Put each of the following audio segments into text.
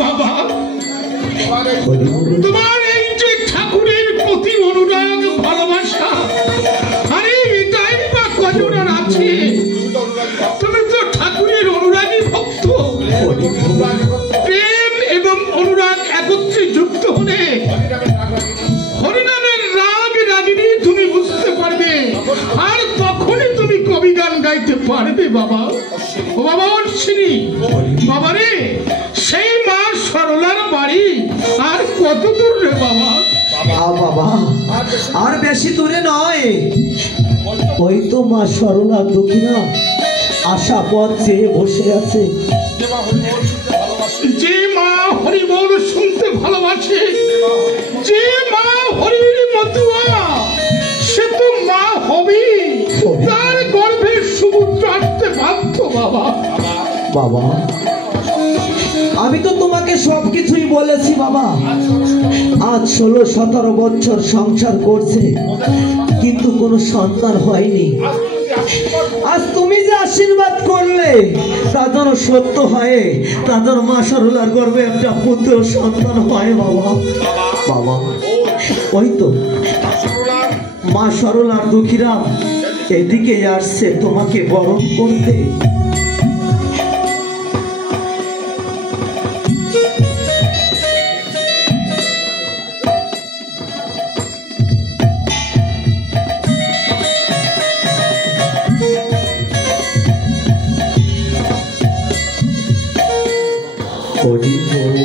বাবা তোমার এই যে ঠাকুরের প্রতি অনুরাগ ভালোবাসা, আরে এটাই বা কজনের আছে? তুমি তো ঠাকুরের অনুরাগী ভক্ত। প্রেম এবং অনুরাগ একত্রে যুক্ত হলে হরিনামের রাগ রাগিনী তুমি বুঝতে পারবে, আর তখনই তুমি কবি গান গাইতে পারবে বাবা। ও বাবা অশ্বিনী বাবা রে, সেই মা সরলার বাড়ি আর কত দূর রে বাবা? বাবা আর বেশি দূরে নয়, ওই তো মা সরলা দক্ষিণা আশা পথ চেয়ে বসে আছে। যে মা হরিবোল শুনতে ভালোবাসে, যে মা হরির মতুয়া, সে তো মা হবে, তার গর্ভে সমুদ্র আসতে বাধ্য বাবা। বাবা আমি তো তোমাকে সবকিছুই বলেছি বাবা। আজ 16-17 বছর সংসার করছে, কিন্তু কোনো সন্তান হয়নি। আজ তুমি যে আশীর্বাদ করলে তা যেন সত্য হয়, তা যেন মা সরলার গর্ভে একটা পুত্র সন্তান হয় বাবা। বাবা ওই তো মা সরলার দুঃখীরাম এদিকে আসছে তোমাকে বরণ করতে। হরি বল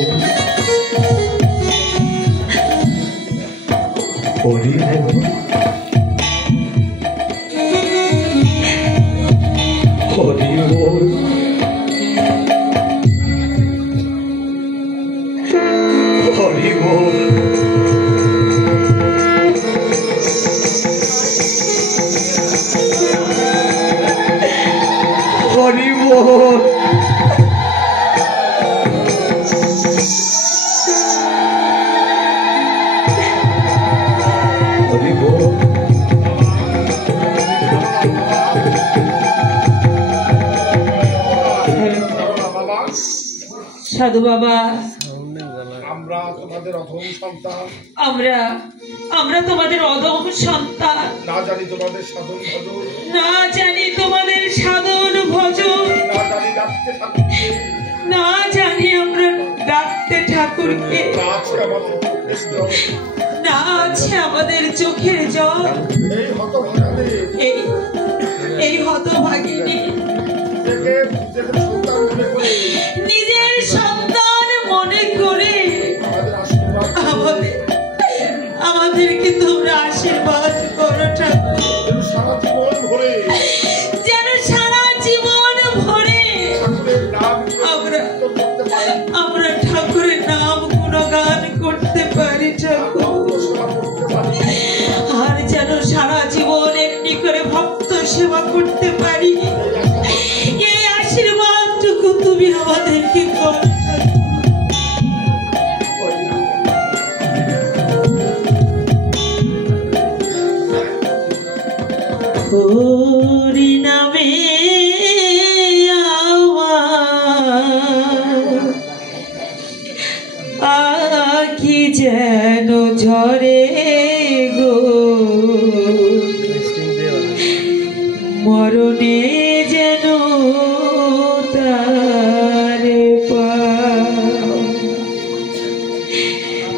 হরি বল হরি বল হরি বল। হরি বল সাধু বাবা, আমরা তোমাদের অধম সন্তান, আমরা তোমাদের অধম সন্তান। না জানি তোমাদের সাধন ভজন, না জানি তোমাদের সাধন ভজন, না জানি ডাকতে ঠাকুরকে, না জানি আমরা ডাকতে ঠাকুরকে, না আছে আমাদের চোখের জল। এই হতভাগিনী নিজের সন্তান মনে করে আমাদেরকে তোমরা আশীর্বাদ করো ঠাকুর, যেন সারা জীবন ভরে আমরা ঠাকুরের নাম গুণগান করতে পারি ঠাকুর, আর যেন সারা জীবন এমনি করে ভক্ত সেবা করতে পারি। এই আশীর্বাদটুকু তুমি আমাদেরকে করো। হরি নামে আখি যেন ঝরে গো, মরণে যেন তার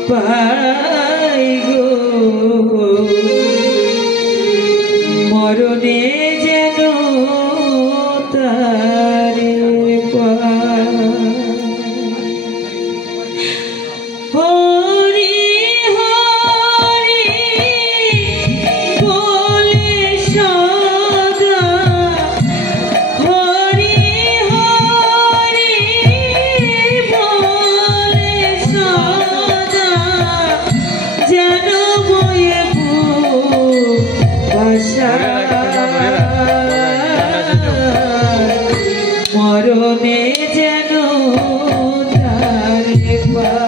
পাই গো, মরণে যেন তার পাই। হরি হরি বলে সদা, হরি হরি বলে সদা, যেন বয়ে ভাষা মরণে যেন তার পাই।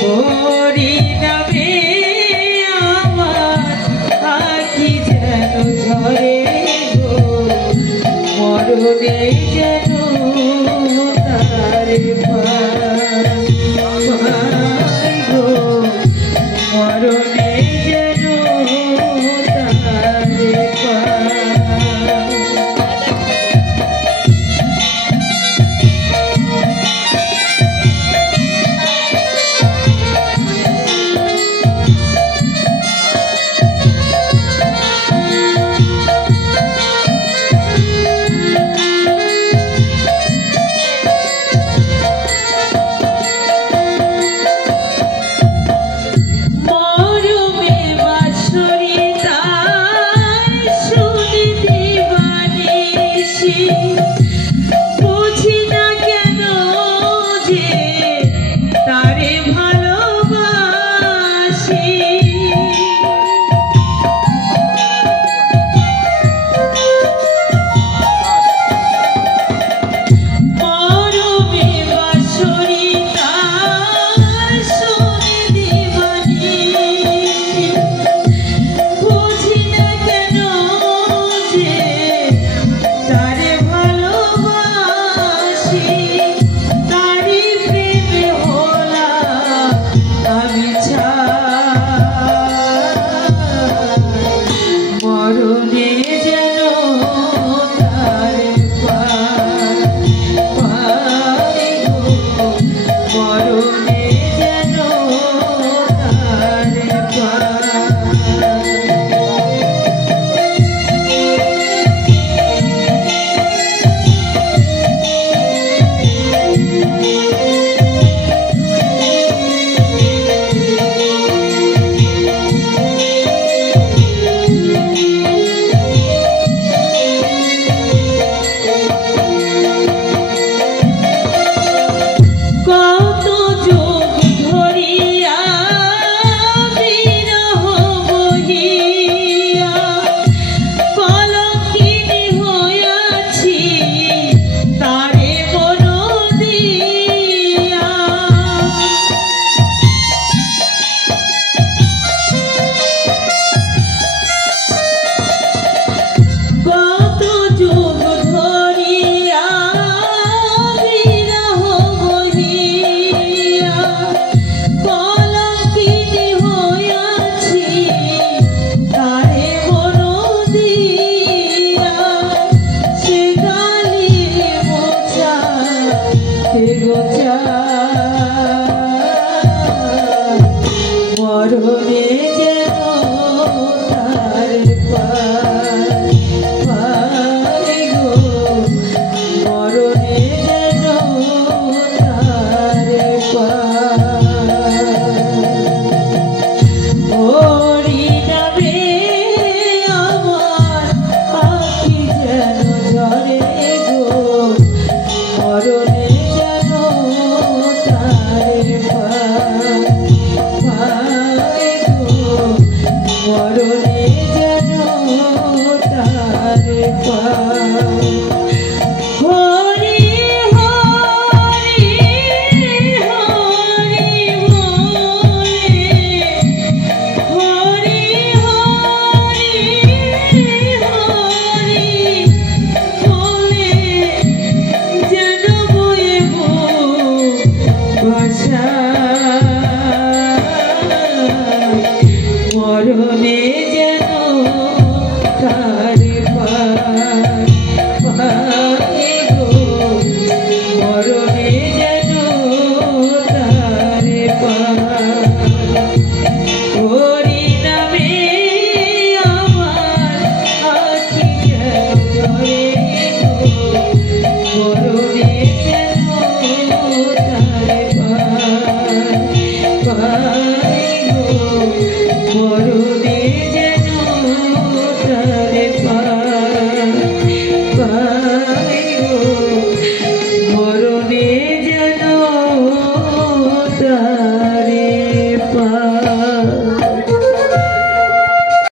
হরি নামে আমার আখি যেন ঝরে গো, মরণে যেন তার পাই। গোচা মরণে যেন তার পারে গো মরণে যেন তার হরি নামে আমার আখি যেন ঝরে গো মরণে যেন তার পায় গো মরণে যেন তার পায় হরি হরি হরি হরি হরি হরি বলে যেন বইব ভাষা মরণে যেন তার পায় গো মরণে যেন তার পায় হরি নামে আমার আখি যেন ঝরে গো মরণে যেন তার পায় গো মরণে